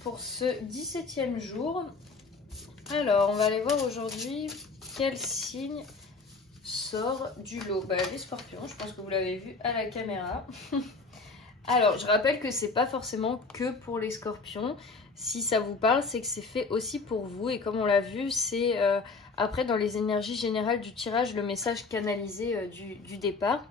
pour ce 17e jour. Alors, on va aller voir aujourd'hui quel signe sort du lot. Bah, les scorpions, je pense que vous l'avez vu à la caméra. Alors, je rappelle que c'est pas forcément que pour les scorpions. Si ça vous parle, c'est que c'est fait aussi pour vous. Et comme on l'a vu, c'est après dans les énergies générales du tirage, le message canalisé du départ.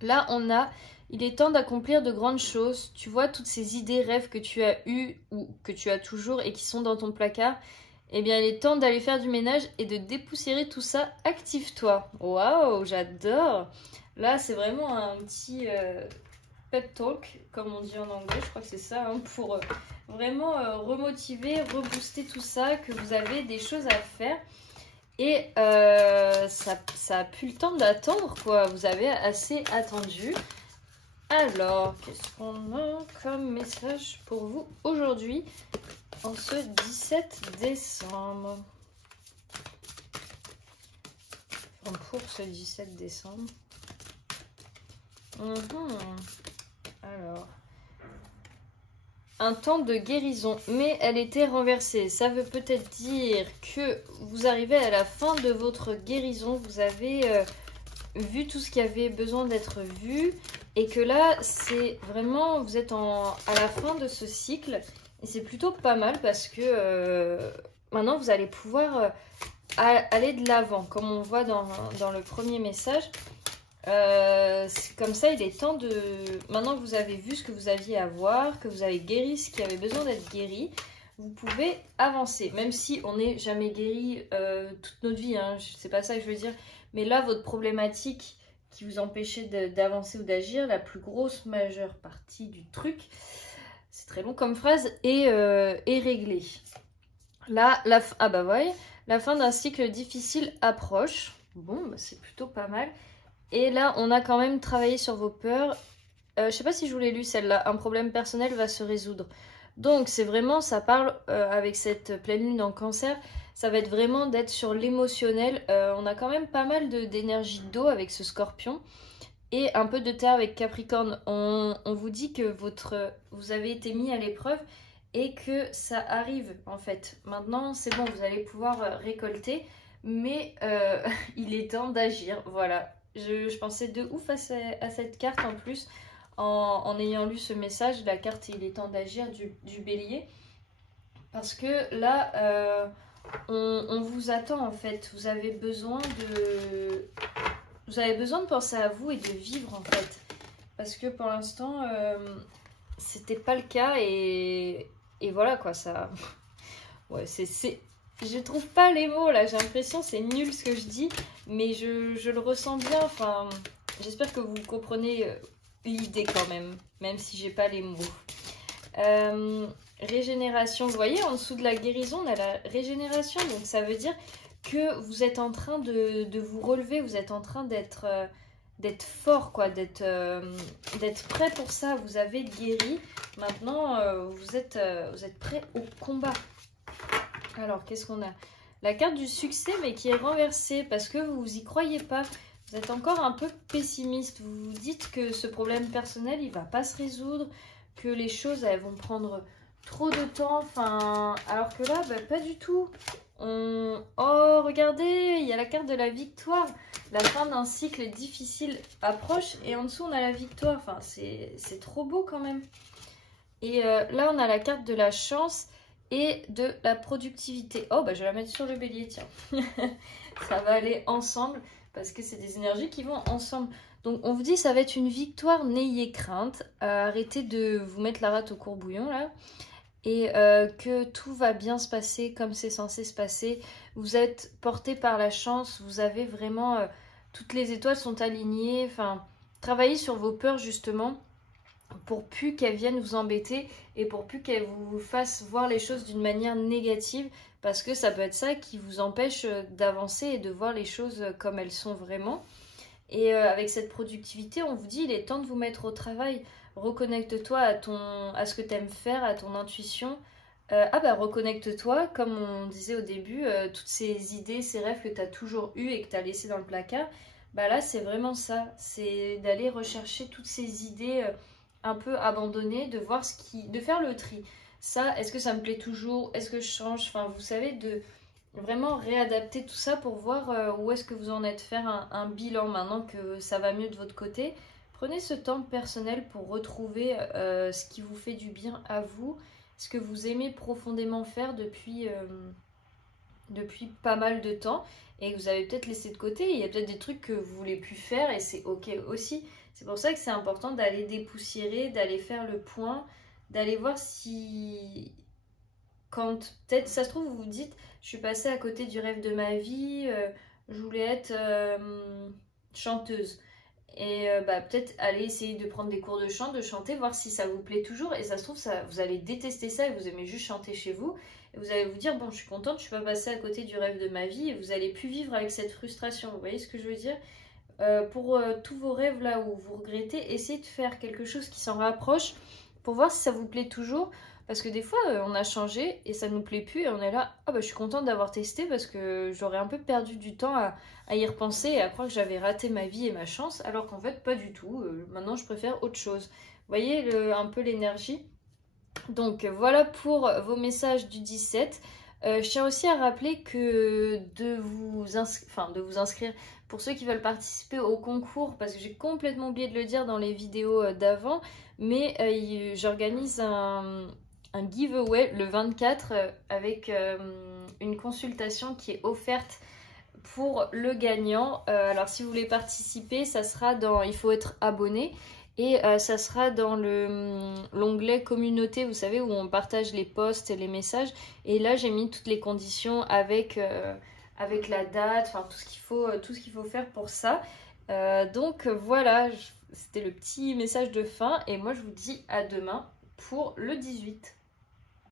Là, on a, il est temps d'accomplir de grandes choses. Tu vois, toutes ces idées, rêves que tu as eues ou que tu as toujours et qui sont dans ton placard. Eh bien, il est temps d'aller faire du ménage et de dépoussiérer tout ça. Active-toi. Waouh, j'adore. Là, c'est vraiment un petit pep talk, comme on dit en anglais. Je crois que c'est ça, hein, pour vraiment remotiver, rebooster tout ça, que vous avez des choses à faire. Et ça a plus le temps d'attendre, quoi. Vous avez assez attendu. Alors, qu'est-ce qu'on a comme message pour vous aujourd'hui, en ce 17 décembre? Enfin, pour ce 17 décembre. Alors, un temps de guérison, mais elle était renversée. Ça veut peut-être dire que vous arrivez à la fin de votre guérison. Vous avez vu tout ce qui avait besoin d'être vu. Et que là, c'est vraiment, vous êtes à la fin de ce cycle. Et c'est plutôt pas mal parce que maintenant, vous allez pouvoir aller de l'avant. Comme on voit dans le premier message. Comme ça, il est temps de... Maintenant que vous avez vu ce que vous aviez à voir, que vous avez guéri ce qui avait besoin d'être guéri, vous pouvez avancer. Même si on n'est jamais guéri toute notre vie, hein, c'est pas ça que je veux dire. Mais là, votre problématique qui vous empêchait d'avancer ou d'agir, la plus grosse majeure partie du truc, c'est très long comme phrase, est réglée. Là, ah bah voyez, la fin d'un cycle difficile approche. Bon, bah, c'est plutôt pas mal. Et là, on a quand même travaillé sur vos peurs. Je sais pas si je vous l'ai lu celle-là. Un problème personnel va se résoudre. Donc, c'est vraiment, ça parle avec cette pleine lune en cancer. Ça va être vraiment d'être sur l'émotionnel. On a quand même pas mal d'énergie d'eau avec ce scorpion. Et un peu de terre avec Capricorne. On vous dit que vous avez été mis à l'épreuve et que ça arrive en fait. Maintenant, c'est bon, vous allez pouvoir récolter. Mais il est temps d'agir. Voilà. Je pensais de ouf à cette carte en plus, en ayant lu ce message, la carte il est temps d'agir du bélier. Parce que là, on vous attend en fait, vous avez besoin de penser à vous et de vivre en fait. Parce que pour l'instant, c'était pas le cas et voilà quoi, ça... Ouais, je trouve pas les mots là, j'ai l'impression c'est nul ce que je dis, mais je le ressens bien. Enfin, j'espère que vous comprenez l'idée quand même si j'ai pas les mots. Régénération, vous voyez en dessous de la guérison on a la régénération, donc ça veut dire que vous êtes en train de vous relever, vous êtes en train d'être fort quoi, d'être prêt pour ça. Vous avez guéri, maintenant vous êtes prêt au combat. Alors, qu'est-ce qu'on a? La carte du succès, mais qui est renversée parce que vous y croyez pas. Vous êtes encore un peu pessimiste. Vous vous dites que ce problème personnel, il va pas se résoudre, que les choses, elles vont prendre trop de temps. Enfin, alors que là, bah, pas du tout. Oh, regardez, il y a la carte de la victoire. La fin d'un cycle difficile approche et en dessous, on a la victoire. Enfin, c'est trop beau quand même. Et là, on a la carte de la chance et de la productivité. Oh, bah je vais la mettre sur le bélier, tiens. Ça va aller ensemble, parce que c'est des énergies qui vont ensemble. Donc, on vous dit, ça va être une victoire, n'ayez crainte. Arrêtez de vous mettre la rate au courbouillon, là. Et que tout va bien se passer comme c'est censé se passer. Vous êtes porté par la chance, vous avez vraiment... toutes les étoiles sont alignées. Enfin, travaillez sur vos peurs, justement, pour plus qu'elles viennent vous embêter et pour plus qu'elles vous fassent voir les choses d'une manière négative, parce que ça peut être ça qui vous empêche d'avancer et de voir les choses comme elles sont vraiment. Et avec cette productivité, on vous dit, il est temps de vous mettre au travail. Reconnecte-toi à ce que tu aimes faire, à ton intuition. Reconnecte-toi, comme on disait au début, toutes ces idées, ces rêves que tu as toujours eus et que tu as laissés dans le placard. Bah là, c'est vraiment ça. C'est d'aller rechercher toutes ces idées un peu abandonnées, de voir de faire le tri. ça, est-ce que ça me plaît toujours? Est-ce que je change? Enfin, vous savez, de vraiment réadapter tout ça pour voir où est-ce que vous en êtes, faire un bilan maintenant que ça va mieux de votre côté. Prenez ce temps personnel pour retrouver ce qui vous fait du bien à vous, ce que vous aimez profondément faire depuis pas mal de temps et que vous avez peut-être laissé de côté. Il y a peut-être des trucs que vous voulez plus faire et c'est ok aussi. C'est pour ça que c'est important d'aller dépoussiérer, d'aller faire le point, d'aller voir si... Quand peut-être ça se trouve vous vous dites je suis passée à côté du rêve de ma vie, je voulais être chanteuse. Et peut-être aller essayer de prendre des cours de chant, de chanter, voir si ça vous plaît toujours. Et ça se trouve, vous allez détester ça et vous aimez juste chanter chez vous. Et vous allez vous dire, bon, je suis contente, je suis pas passée à côté du rêve de ma vie. Et vous allez plus vivre avec cette frustration. Vous voyez ce que je veux dire? Pour tous vos rêves là où vous regrettez, essayez de faire quelque chose qui s'en rapproche pour voir si ça vous plaît toujours. Parce que des fois, on a changé et ça nous plaît plus et on est là, ah bah je suis contente d'avoir testé parce que j'aurais un peu perdu du temps à y repenser et à croire que j'avais raté ma vie et ma chance, alors qu'en fait pas du tout. Maintenant je préfère autre chose. Vous voyez un peu l'énergie. Donc voilà pour vos messages du 17. Je tiens aussi à rappeler que de vous inscrire pour ceux qui veulent participer au concours, parce que j'ai complètement oublié de le dire dans les vidéos d'avant, mais j'organise un giveaway le 24 avec une consultation qui est offerte pour le gagnant. Alors si vous voulez participer, ça sera il faut être abonné. Et ça sera dans l'onglet communauté, vous savez, où on partage les posts et les messages. Et là, j'ai mis toutes les conditions avec la date, enfin tout ce qu'il faut faire pour ça. Donc voilà, c'était le petit message de fin. Et moi, je vous dis à demain pour le 18.